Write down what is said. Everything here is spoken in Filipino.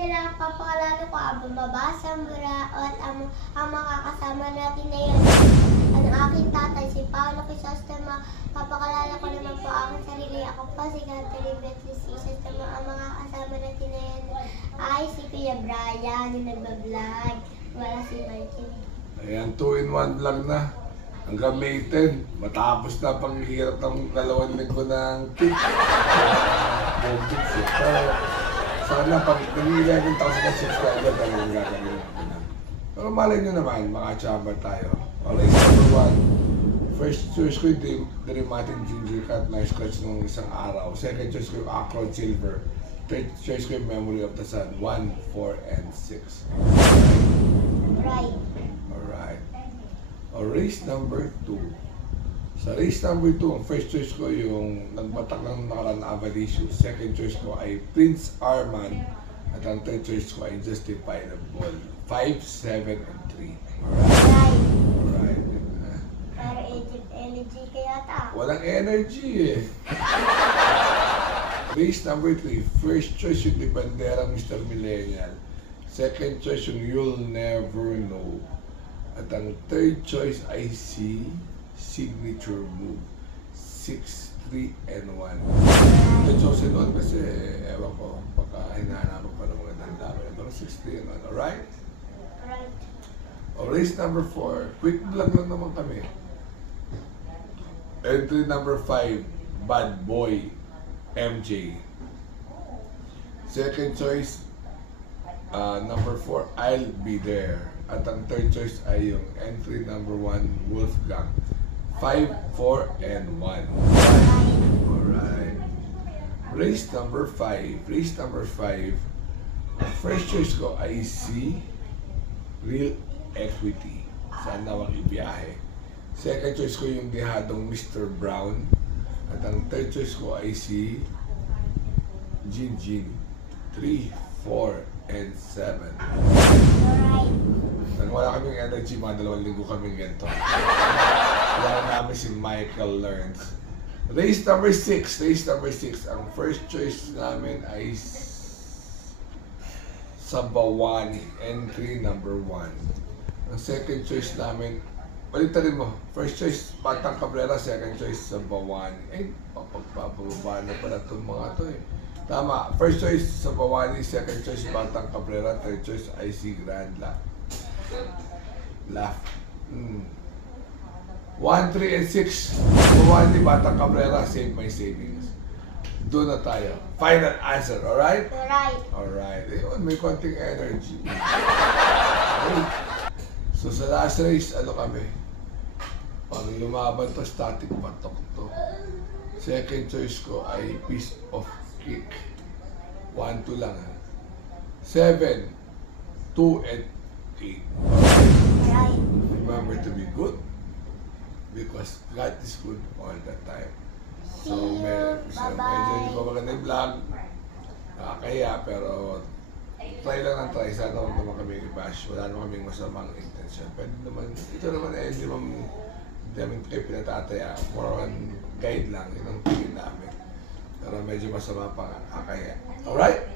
nila papakalala ko ang mababasa mura at ang makakasama natin na yan. Ang aking tatay, si Paolo Crisostoma. Papakalala ko naman po aking sarili. Ako po si Catherine Beatriz Crisostoma. Ang mga kasama natin na yan ay si Kuya Brian, yung nagbablog. Wala si Martin. Ayan, 2-in-1 vlog na. Hanggang May 10, matapos na paghihirap ng 2 linggo ng kick. Sana pag nag-11,000 na subscriber talagang gagawin natin na. Pero malay nyo naman, makachamba tayo. Alright, number 1. First choice ko yung Dramatic Ginger Cut na scratch nung isang araw. Second choice ko yung Acro Silver. Third choice ko yung Memory of the Sun. 1, 4, and 6. Right. Alright. O, race number 2. Sa race number 2, ang first choice ko yung nagbatak ng nakaraan na Avalisio. Second choice ko ay Prince Arman. At ang third choice ko ay Justifiable. 5, 7, and 3. Right. Alright. Pero energy kaya ta. Walang energy eh. Race number 3. First choice yung Di Bandera Mr. Millennial. Second choice yung You'll Never Know. At ang third choice ay si Signature Move. 6, 3, and 1. Ito chosen on kasi ewan ko pagka hinahanapan pa ng mga dandami. Pero 6, 3, and 1. Alright? Right. O, race number 4. Quick vlog lang naman kami. Entry number 5. Bad Boy. MJ. Second choice, number 4, I'll Be There. At ang third choice ay yung entry number 1, Wolfgang. 5, 4, and 1. Alright. Race number 5. Race number 5. Ang first choice ko ay si Real Equity. Saan nawang ibiyahe. Second choice ko yung dihadong Mr. Brown. At ang third choice ko ay si Jin Jin. 3, 4, and 7. Right. Nang wala kaming energy, mga 2 linggo kaming ganito. Wala namin si Michael Learns. Race number 6. Race number 6. Ang first choice namin ay Sabawani. Entry number 1. Ang second choice namin, baliktad mo. First choice, Batang Cabrera. Second choice, Sabawani. Eh, papagpapababa na pala itong mga to eh. Tama. First choice, Sabawani. Second choice, Batang Cabrera. Third choice, IC Grand Laugh. 1, 3, and 6. Sabawani, Batang Cabrera. Save my savings. Doon na tayo. Final answer, alright? Right. Alright. Ayun, may konting energy. Okay. So sa last race, ano kami? Pag lumaban to, static patok to. Second choice ko ay piece of cake. 1, 2 lang ha. 7, 2, and 8. Right. Remember to be good because God is good all the time. So, See you. medyo hindi ko maganda yung vlog. Nakakaya, pero try lang ng try. Sana huwag naman kami i-bash. Wala naman kaming masamang intention. Pwede naman, ito naman eh, hindi naman kayo pinatataya. More on guide lang. Yun ang tingin namin. Pero medyo masama pa nga. Kaya. Alright?